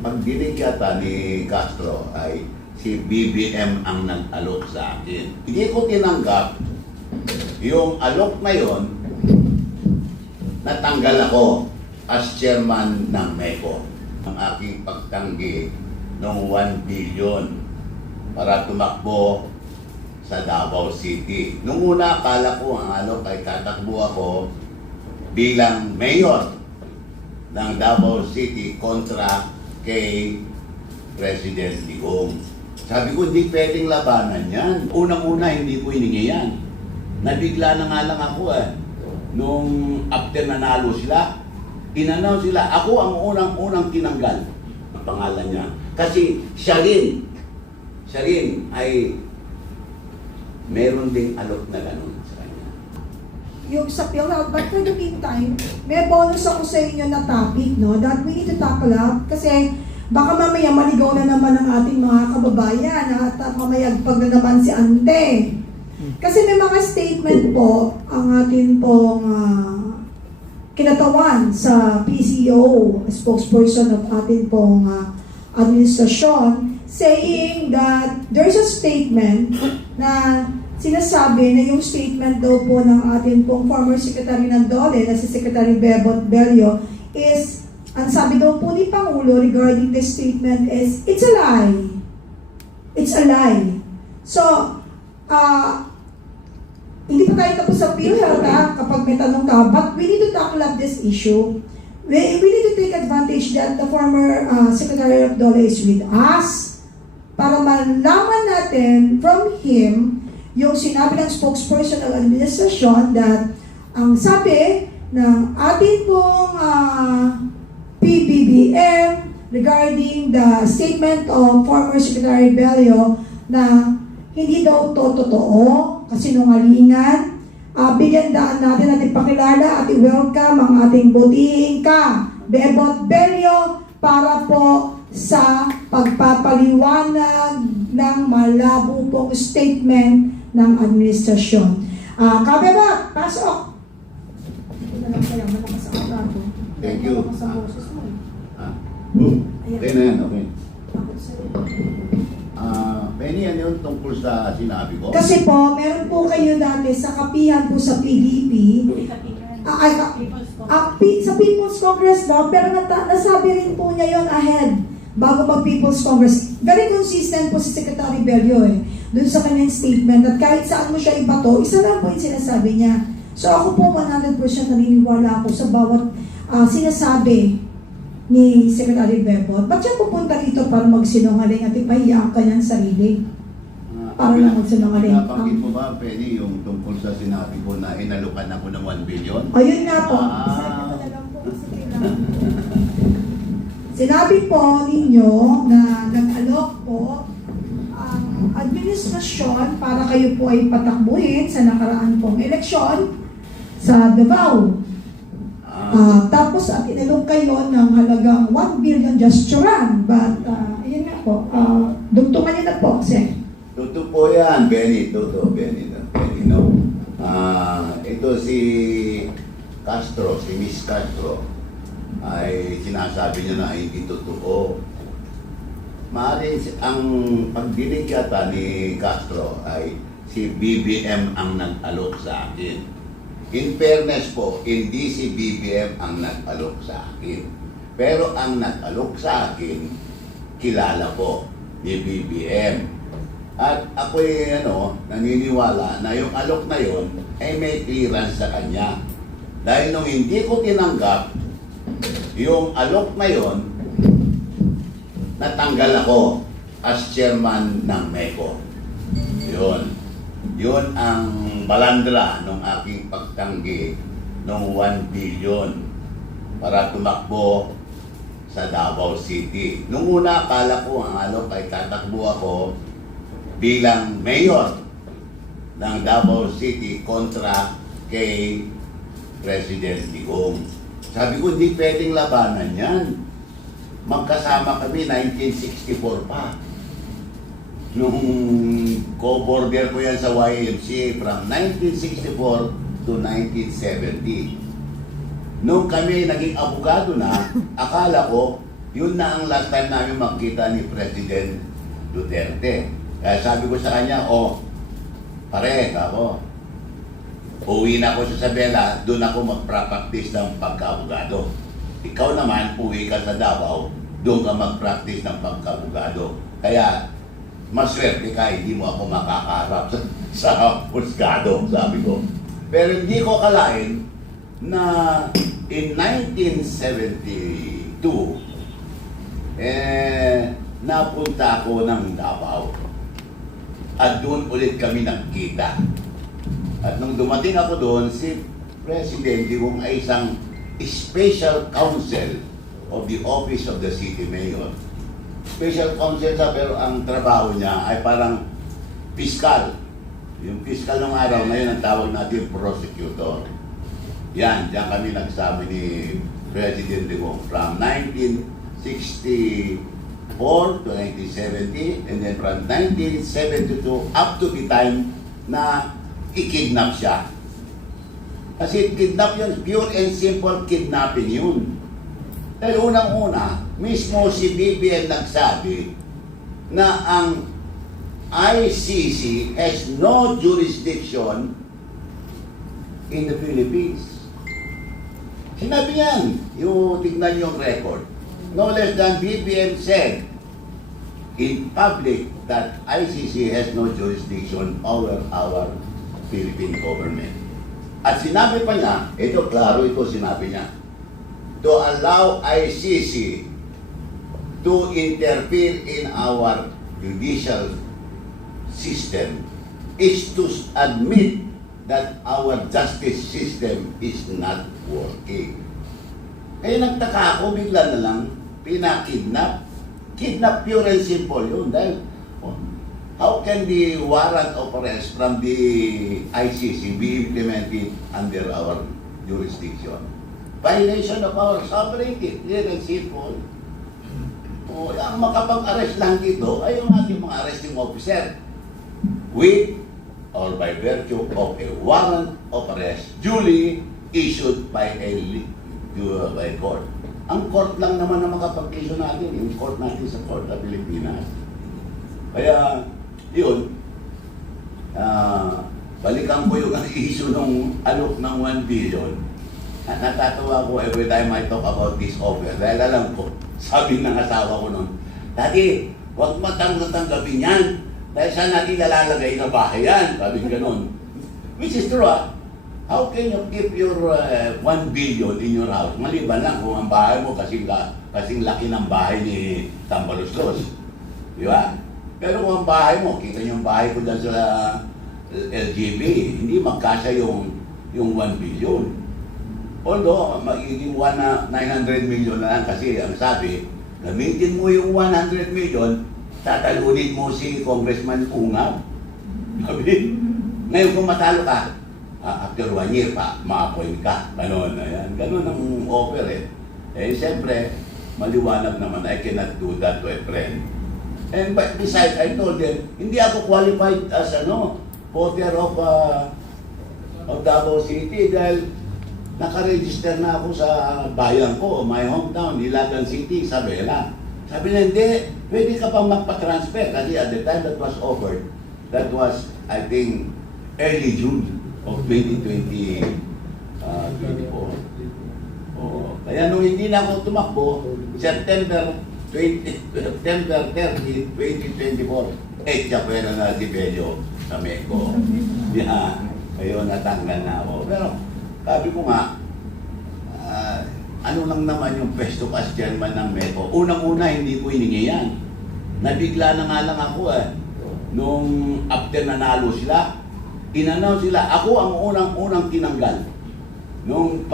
pagdinig yata ni Castro ay si BBM ang nag-alok sa akin. Hindi ko tinanggap yung alok na yon, natanggal ako as chairman ng MECO. Ang aking pagtanggi ng 1 billion para tumakbo sa Davao City. Nung una, akala ko ang alok ay tatakbo ako bilang mayor ng Davao City kontra kay President Digong. Sabi ko, hindi pwedeng labanan yan. Unang-una, hindi ko hiningi yan. Nabigla na nga lang ako Nung after nanalo sila, in-announce sila, ako ang unang-unang tinanggal ang pangalan niya. Kasi siya rin ay meron ding alok na ganun sa kanya. Yung sa PhilHealth, but for the meantime, may bonus ako sa inyo na topic, no, that we need to tackle up kasi baka mamaya maligaw na naman ang ating mga kababayan at mamayagpag na naman si Ante. Kasi may mga statement po ang ating pong kinatawan sa PCO, spokesperson of ating pong administrasyon, saying that there's a statement na sinasabi na yung statement daw po ng ating pong former Secretary ng DOLE na si Secretary Bebot Bello is, ang sabi daw po ni Pangulo regarding this statement is, it's a lie. It's a lie. So, hindi pa tayo tapos sa PhilHealth kapag may tanong ka, but we need to tackle up this issue. We need to take advantage that the former Secretary of DOLE is with us para malaman natin from him yung sinabi ng spokesperson ng administrasyon that ang sabi ng ating pong PBBM regarding the statement of former Secretary Bello na hindi daw to totoo, kasinungalingan. Bigyan daan natin at ipakilala at i-welcome ang ating butihing ka, Bebot Bello, para po sa pagpapaliwanag ng malabo pong statement ng administrasyon. Kabebot, pasok! Ito na lang kaya, malakas ang araw. Thank you. Malakas ang boses mo. Okay na yan, okay. Takot sa'yo. Penny, ano yun tungkol sa sinabi ko? Kasi po, meron po kayo dati sa kapihan po sa PDP, sa People's Congress daw, pero nasabi rin po niya yon ahead, bago mag-People's Congress. Very consistent po si Secretary Bello dun sa kanyang statement, at kahit saan mo siya ibato, isa lang po yung sinasabi niya. So ako po 100% naniniwala ako sa bawat sinasabi ni Secretary Bebot. Ba't siya pupunta dito para magsinungaling at ipahiya ang kanyang sarili? Para lang magsinungaling. Nabanggit mo ba, Penny, yung tungkol sa sinabi ko na inalukan ako ng 1 billion? Ayun nga po. Sinabi po ninyo na nag-alok po ang administrasyon para kayo po ay patakbuhin sa nakaraan pong eleksyon sa Davao. Tapos at inalok kayo ng halagang 1 billion just to run. But, ayun nga po, dugtungan niyo na po, Sir. Totoo po yan, Benny. Totoo, Benny. Benny, no. Ito si Castro, si Miss Castro, ay sinasabi niya na hindi totoo. Maaaring ang pagdinig yata ni Castro ay si BBM ang nag-alok sa akin. In fairness po, hindi si BBM ang nag-alok sa akin. Pero ang nag-alok sa akin, kilala po ni BBM. At ako'y naniniwala na yung alok na yon ay may clearance sa kanya. Dahil nung hindi ko tinanggap yung alok na yon, natanggal ako as chairman ng MECO. Yun ang balandra ng aking pagtanggi ng 1 billion para tumakbo sa Davao City. Nung una, akala ko ang alok ay tatakbo ako bilang mayor ng Davao City kontra kay President Digong. Sabi ko, hindi pwedeng labanan yan. Magkasama kami 1964 pa. Nung co-border ko yan sa YMCA from 1964 to 1970. Nung kami naging abogado na, akala ko Yun na ang last time namin magkita ni President Duterte. Kaya sabi ko sa kanya, pare, ako, uwi na ako sa Isabela, doon ako mag-practice ng pagka-abogado. Ikaw naman, uwi ka sa Davao, doon ka mag-practice ng pagka-abogado. Kaya, maswerte ka, hindi mo ako makakaharap sa husgado, sabi ko. Pero hindi ko akalain na in 1972, napunta ako ng Davao. At doon ulit kami nagkita. At nung dumating ako doon, si President Digong ay isang special counsel of the office of the city mayor. Special counsel sa, pero ang trabaho niya ay parang piskal. Yung piskal ng araw, ngayon ang tawag natin prosecutor. Yan, diyan kami nagsama ni President Digong from 1964 to 1970, and then from 1972 up to the time na i-kidnap siya. Kasi kidnap yun, pure and simple kidnapping yun. Dahil unang-una, mismo si BBM nagsabi na ang ICC has no jurisdiction in the Philippines. Sinabi yan, yung tignan yung record. No less than BBM said in public that ICC has no jurisdiction over our Philippine government. At sinabi pa niya, ito klaro ito sinabi niya, to allow ICC to interfere in our judicial system is to admit that our justice system is not working. Kaya nagtaka ako, bigla na lang, pinakidnap. Kidnap pure and simple yun. Dahil, how can the warrant of arrest from the ICC be implemented under our jurisdiction? Violation of our sovereignty. Clear and simple. Ang makapag-arrest lang dito ay yung ating mga arresting officer with or by virtue of a warrant of arrest duly issued by court. Ang court lang naman na makapag-issue natin, yung court natin sa court sa Pilipinas. Kaya, yun, balikan ko yung issue ng alok ng 1 billion. Natatawa ko every time I talk about this offer. Dahil alam ko, sabi ng asawa ko noon, Daddy, huwag matanggapin yan. Dahil saan natin nalalagay sa bahay yan? Sabi ganon. Which is true, How can you keep your 1 billion in your house? Maliban lang kung ang bahay mo kasing laki ng bahay ni Tambaloslos. Di ba? Pero kung ang bahay mo, kita niyo yung bahay ko dyan sa LGB, hindi magkasya yung 1 billion. Although, magiging 900 million na lang kasi ang sabi, gamitin mo yung 100 million, tatalunin mo si Congressman Ungab. Sabi, ngayon kung matalo ka, after 1 year pa, ma-appoint ka. Ganon, ayan. Ganon ang offer siyempre, maliwanag naman, I cannot do that to a friend. And but besides, I told them, hindi ako qualified as voter of Davao City dahil nakaregister na ako sa bayan ko, my hometown, Ilagan City, Isabela. Sabi na, hindi, pwede ka pang magpa-transfer kasi at the time that was offered, that was, I think, early June of 2024. Kaya nung hindi na ako tumakbo, September 30, 2024, Chapuera na si Bello sa Meco. Ngayon natanggal na ako. Pero sabi ko nga, ano lang naman yung pwesto as chairman ng Meco. Unang-una hindi ko hiningi yan. Nabigla na nga lang ako Nung after nanalo sila, in-announce sila, ako ang unang-unang tinanggal. Nung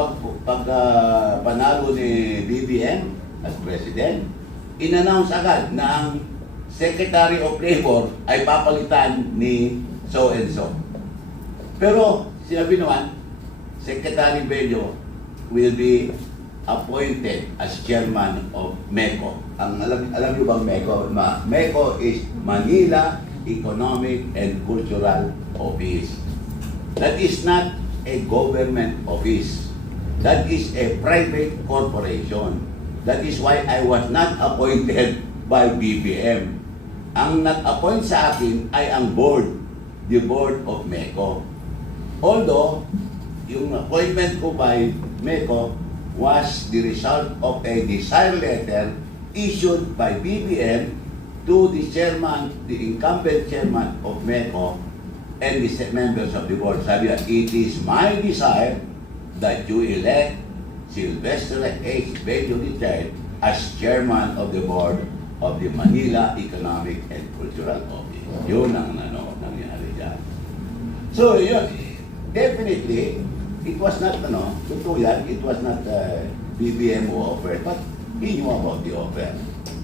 panalo ni BBM as president, in-announce agad na ang Secretary of Labor ay papalitan ni so-and-so. Pero sinabi naman, Secretary Bello will be appointed as chairman of MECO. Alam niyo bang MECO? MECO is Manila Economic and Cultural Office. That is not a government office. That is a private corporation. That is why I was not appointed by BBM. Ang nag-appoint sa akin ay ang board, the board of MECO. Although, yung appointment ko by MECO was the result of a desire letter issued by BBM to the chairman, the incumbent chairman of MECO and the members of the board. Sabi niya, it is my desire that you elect Sylvester H. Bello III as chairman of the board of the Manila Economic and Cultural Office. Yun ang nangyari dyan. So, yun, definitely, it was not, totoo yan, it was not BBM who offered, but he knew about the offer.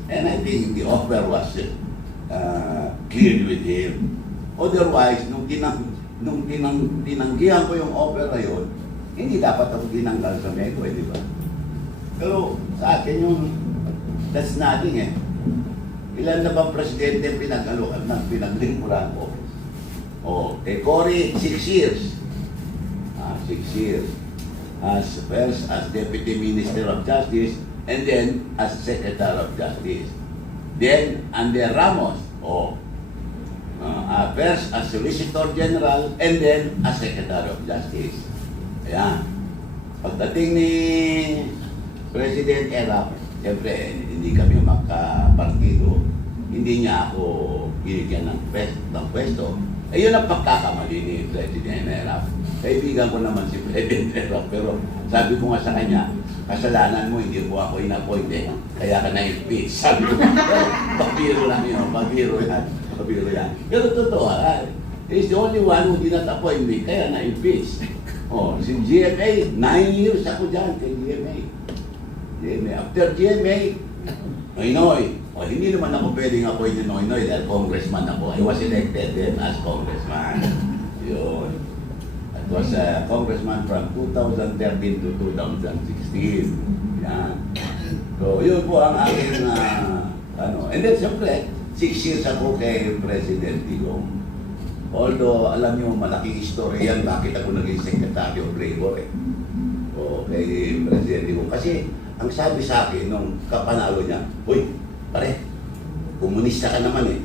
And I think the offer was clear with him. Otherwise, nung tinanggihan ko yung offer na yun, hindi dapat ako tinanggal sa MECO, di ba? Pero sa akin yung, that's nothing eh. Ilan na bang presidente pinag-alukan na pinaglingkuran ko? Oh, Cory, 6 years. 6 years. First as Deputy Minister of Justice, and then as Secretary of Justice. Then, under Ramos, first as Solicitor General, and then as Secretary of Justice. Ayan. Pagdating ni President Erap, siyempre, hindi kami magkapartido, hindi niya ako binigyan ng pwesto. Ayun ang pagkakamali ni President Erap. Kaibigan ko naman si President Erap, pero sabi ko nga sa kanya, kasalanan mo, hindi mo ako in-appoint kaya ka na-impeach. Sabi ko, pabiro lang yun, pabiro yan. Pero totoo, he's the only one who did not appoint me, kaya na-impeach. Si GMA, 9 years ako dyan kay GMA. After GMA, Noynoy. Hindi naman ako pwedeng appoint ni Noynoy dahil congressman ako. I was elected then as congressman. Yun. It was a congressman from 2013 to 2016. Yan. So, yun po ang aking, And then, siyempre, 6 years ako kay President Digong. Although, alam nyo, malaking history yan, bakit ako naging Secretary of Labor kay President Digong. Kasi, ang sabi sa akin nung kapanalo niya, uy, pare, komunista ka naman eh.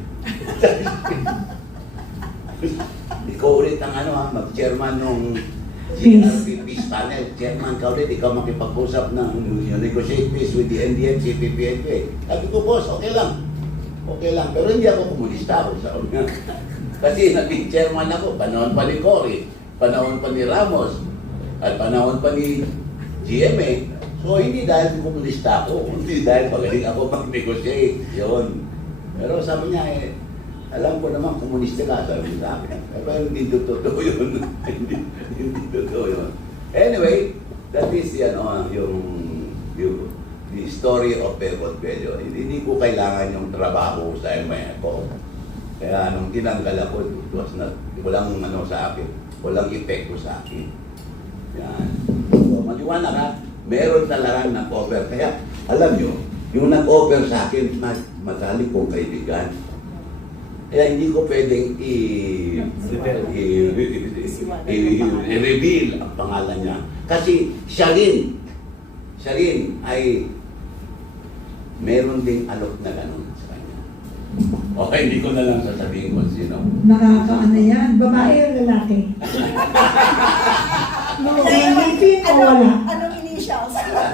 Ikaw ulit ang mag-chairman nung GRP Peace Panel. Chairman ka ulit, ikaw makipag-usap ng negotiate peace with the NDM, CPP, NPA. Sabi ko, boss, okay lang. Okay lang, pero hindi ako komunista ako sa una. Kasi naging chairman ako, panahon pa ni Cory, panahon pa ni Ramos, at panahon pa ni GMA. So, hindi dahil komunista ako, hindi dahil magaling ako mag-negotiate. Yun. Pero sabi niya, alam ko naman komunista ka, sabi niya sa akin. Pero hindi totoo yun. hindi totoo yun. Anyway, that is the story of Pebot Bello. Hindi ko kailangan yung trabaho sa MECO. Kaya nung tinanggal ako, walang sa akin, walang epekto sa akin. Yan. So, maliwanag ha, meron talagang nag-offer. Kaya, alam nyo, yung nag-offer sa akin, matalik kong kaibigan. Kaya hindi ko pwedeng i-reveal ang pangalan niya. Kasi siya rin ay meron ding alok na ganun sa kanya. Okay, hindi ko na lang sasabihin kung sino. Nakakaano yan? Babae o lalaki? No, may pin o wala? Ano